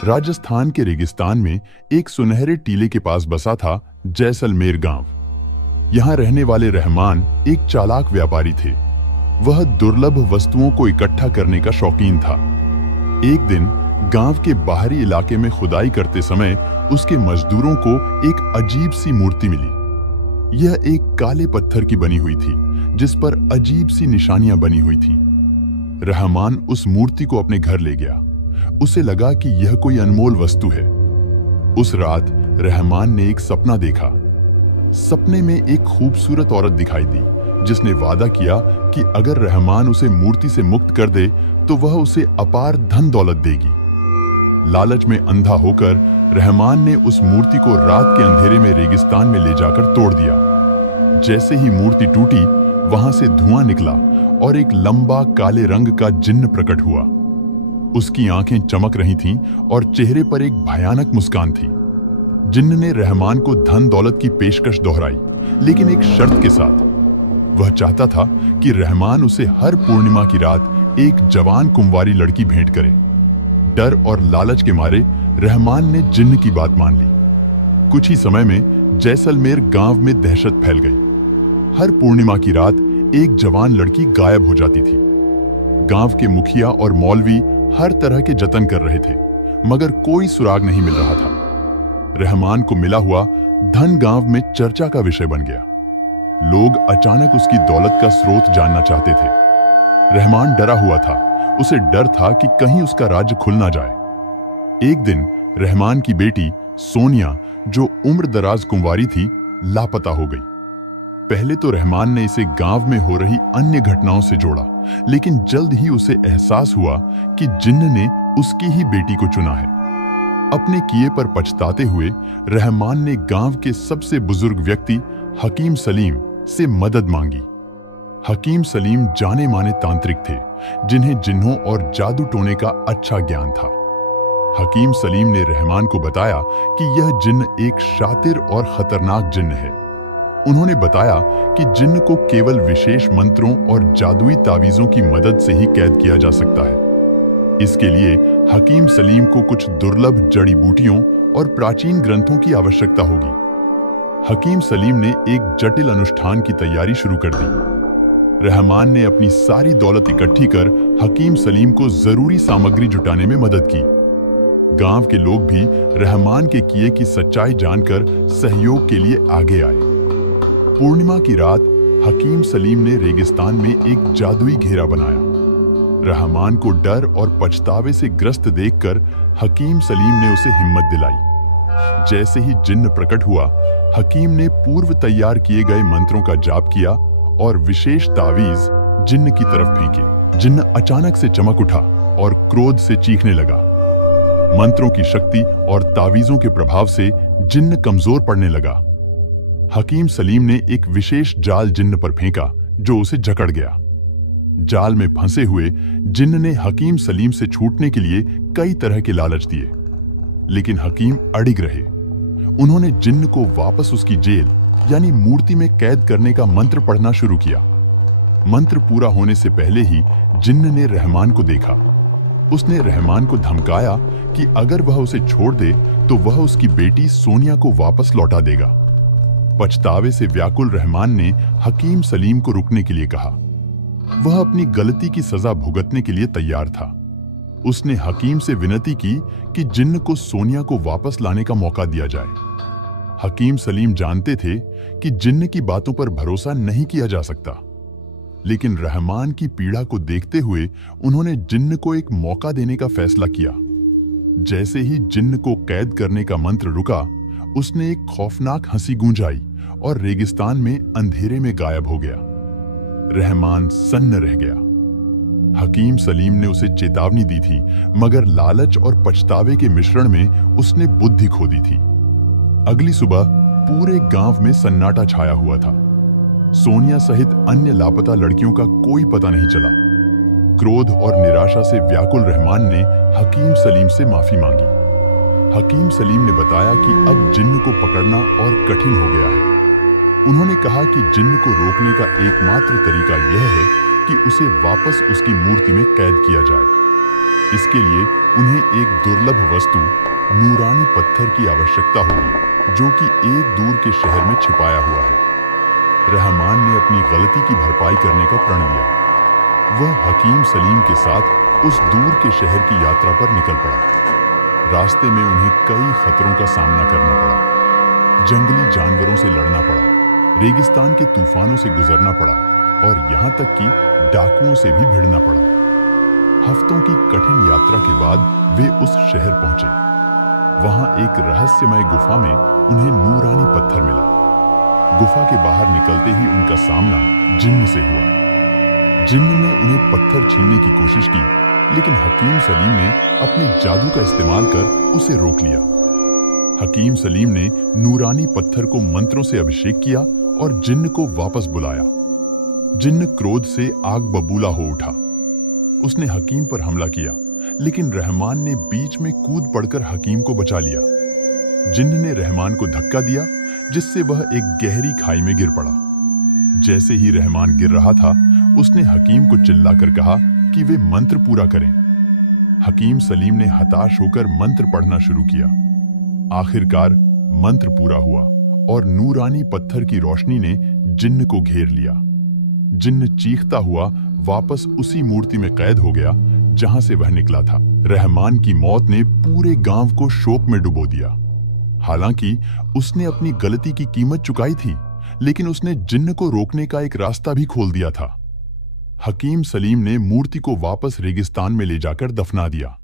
राजस्थान के रेगिस्तान में एक सुनहरे टीले के पास बसा था जैसलमेर गांव। यहाँ रहने वाले रहमान एक चालाक व्यापारी थे। वह दुर्लभ वस्तुओं को इकट्ठा करने का शौकीन था। एक दिन गांव के बाहरी इलाके में खुदाई करते समय उसके मजदूरों को एक अजीब सी मूर्ति मिली। यह एक काले पत्थर की बनी हुई थी जिस पर अजीब सी निशानियां बनी हुई थीं। रहमान उस मूर्ति को अपने घर ले गया। उसे लगा कि यह कोई अनमोल वस्तु है। उस रात रहमान ने एक सपना देखा। सपने में एक खूबसूरत औरत दिखाई दी जिसने वादा किया कि अगर रहमान उसे मूर्ति से मुक्त कर दे तो वह उसे अपार धन दौलत देगी। लालच में अंधा होकर रहमान ने उस मूर्ति को रात के अंधेरे में रेगिस्तान में ले जाकर तोड़ दिया। जैसे ही मूर्ति टूटी, वहां से धुआं निकला और एक लंबा काले रंग का जिन्न प्रकट हुआ। उसकी आंखें चमक रही थीं और चेहरे पर एक भयानक मुस्कान थी। जिन्न ने रहमान को धन दौलत की पेशकश दोहराई, लेकिन एक शर्त के साथ। वह चाहता था कि रहमान उसे हर पूर्णिमा की रात एक जवान कुंवारी लड़की भेंट करे। डर और लालच के मारे रहमान ने जिन्न की बात मान ली। कुछ ही समय में जैसलमेर गांव में दहशत फैल गई। हर पूर्णिमा की रात एक जवान लड़की गायब हो जाती थी। गांव के मुखिया और मौलवी हर तरह के जतन कर रहे थे, मगर कोई सुराग नहीं मिल रहा था। रहमान को मिला हुआ धन गांव में चर्चा का विषय बन गया। लोग अचानक उसकी दौलत का स्रोत जानना चाहते थे। रहमान डरा हुआ था। उसे डर था कि कहीं उसका राज्य खुल ना जाए। एक दिन रहमान की बेटी सोनिया, जो उम्र दराज कुंवारी थी, लापता हो गई। पहले तो रहमान ने इसे गांव में हो रही अन्य घटनाओं से जोड़ा, लेकिन जल्द ही उसे एहसास हुआ कि जिन्न ने उसकी ही बेटी को चुना है। अपने किए पर पछताते हुए रहमान ने गांव के सबसे बुजुर्ग व्यक्ति हकीम सलीम से मदद मांगी। हकीम सलीम जाने माने तांत्रिक थे जिन्हें जिन्हों और जादू टोने का अच्छा ज्ञान था। हकीम सलीम ने रहमान को बताया कि यह जिन्न एक शातिर और खतरनाक जिन्न है। उन्होंने बताया कि जिन्न को केवल विशेष मंत्रों और जादुई तावीजों की मदद से ही कैद किया जा सकता है। इसके लिए हकीम सलीम को कुछ दुर्लभ जड़ी बूटियों और प्राचीन ग्रंथों की आवश्यकता होगी। हकीम सलीम ने एक जटिल अनुष्ठान की तैयारी शुरू कर दी। रहमान ने अपनी सारी दौलत इकट्ठी कर हकीम सलीम को जरूरी सामग्री जुटाने में मदद की। गांव के लोग भी रहमान के किए की सच्चाई जानकर सहयोग के लिए आगे आए। पूर्णिमा की रात हकीम सलीम ने रेगिस्तान में एक जादुई घेरा बनाया। रहमान को डर और पछतावे से ग्रस्त देखकर हकीम सलीम ने उसे हिम्मत दिलाई। जैसे ही जिन्न प्रकट हुआ, हकीम ने पूर्व तैयार किए गए मंत्रों का जाप किया और विशेष तावीज जिन्न की तरफ फेंके। जिन्न अचानक से चमक उठा और क्रोध से चीखने लगा। मंत्रों की शक्ति और तावीजों के प्रभाव से जिन्न कमजोर पड़ने लगा। हकीम सलीम ने एक विशेष जाल जिन्न पर फेंका जो उसे जकड़ गया। जाल में फंसे हुए जिन्न ने हकीम सलीम से छूटने के लिए कई तरह के लालच दिए, लेकिन हकीम अडिग रहे। उन्होंने जिन्न को वापस उसकी जेल यानी मूर्ति में कैद करने का मंत्र पढ़ना शुरू किया। मंत्र पूरा होने से पहले ही जिन्न ने रहमान को देखा। उसने रहमान को धमकाया कि अगर वह उसे छोड़ दे तो वह उसकी बेटी सोनिया को वापस लौटा देगा। पछतावे से व्याकुल रहमान ने हकीम सलीम को रुकने के लिए कहा। वह अपनी गलती की सजा भुगतने के लिए तैयार था। उसने हकीम से विनती की कि जिन्न को सोनिया को वापस लाने का मौका दिया जाए। हकीम सलीम जानते थे कि जिन्न की बातों पर भरोसा नहीं किया जा सकता, लेकिन रहमान की पीड़ा को देखते हुए उन्होंने जिन्न को एक मौका देने का फैसला किया। जैसे ही जिन्न को कैद करने का मंत्र रुका, उसने एक खौफनाक हंसी गूंजाई और रेगिस्तान में अंधेरे में गायब हो गया। रहमान सन्न रह गया। हकीम सलीम ने उसे चेतावनी दी थी, मगर लालच और पछतावे के मिश्रण में उसने बुद्धि खो दी थी। अगली सुबह पूरे गांव में सन्नाटा छाया हुआ था। सोनिया सहित अन्य लापता लड़कियों का कोई पता नहीं चला। क्रोध और निराशा से व्याकुल रहमान ने हकीम सलीम से माफी मांगी। हकीम सलीम ने बताया कि अब जिन्न को पकड़ना और कठिन हो गया है। उन्होंने कहा कि जिन्न को रोकने का एकमात्र तरीका यह है कि उसे वापस उसकी मूर्ति में कैद किया जाए। इसके लिए उन्हें एक दुर्लभ वस्तु नूरानी पत्थर की आवश्यकता होगी जो कि एक दूर के शहर में छिपाया हुआ है। रहमान ने अपनी गलती की भरपाई करने का प्रण लिया। वह हकीम सलीम के साथ उस दूर के शहर की यात्रा पर निकल पड़ा। रास्ते में उन्हें कई खतरों का सामना करना पड़ा। जंगली जानवरों से लड़ना पड़ा, रेगिस्तान के तूफानों से गुजरना पड़ा और यहाँ तक कि डाकुओं से भी भिड़ना पड़ा। हफ्तों की कठिन यात्रा के बाद वे उस शहर पहुंचे। वहां एक रहस्यमय गुफा में उन्हें नूरानी पत्थर मिला। गुफा के बाहर निकलते ही उनका सामना जिन्न से हुआ। जिन्न ने उन्हें पत्थर छीनने की कोशिश की, लेकिन हकीम सलीम ने अपने जादू का इस्तेमाल कर उसे रोक लिया। हकीम सलीम ने नूरानी पत्थर को मंत्रों से अभिषेक किया और जिन्न को वापस बुलाया। जिन्न क्रोध से आग बबूला हो उठा। उसने हकीम पर हमला किया, लेकिन रहमान ने बीच में कूद पड़कर हकीम को बचा लिया। जिन्न ने रहमान को धक्का दिया, जिससे वह एक गहरी खाई में गिर पड़ा। जैसे ही रहमान गिर रहा था, उसने हकीम को चिल्लाकर कहा कि वे मंत्र पूरा करें। हकीम सलीम ने हताश होकर मंत्र पढ़ना शुरू किया। आखिरकार मंत्र पूरा हुआ और नूरानी पत्थर की रोशनी ने जिन्न को घेर लिया। जिन्न चीखता हुआ वापस उसी मूर्ति में कैद हो गया जहां से वह निकला था। रहमान की मौत ने पूरे गांव को शोक में डुबो दिया। हालांकि उसने अपनी गलती की कीमत चुकाई थी, लेकिन उसने जिन्न को रोकने का एक रास्ता भी खोल दिया था। हकीम सलीम ने मूर्ति को वापस रेगिस्तान में ले जाकर दफना दिया।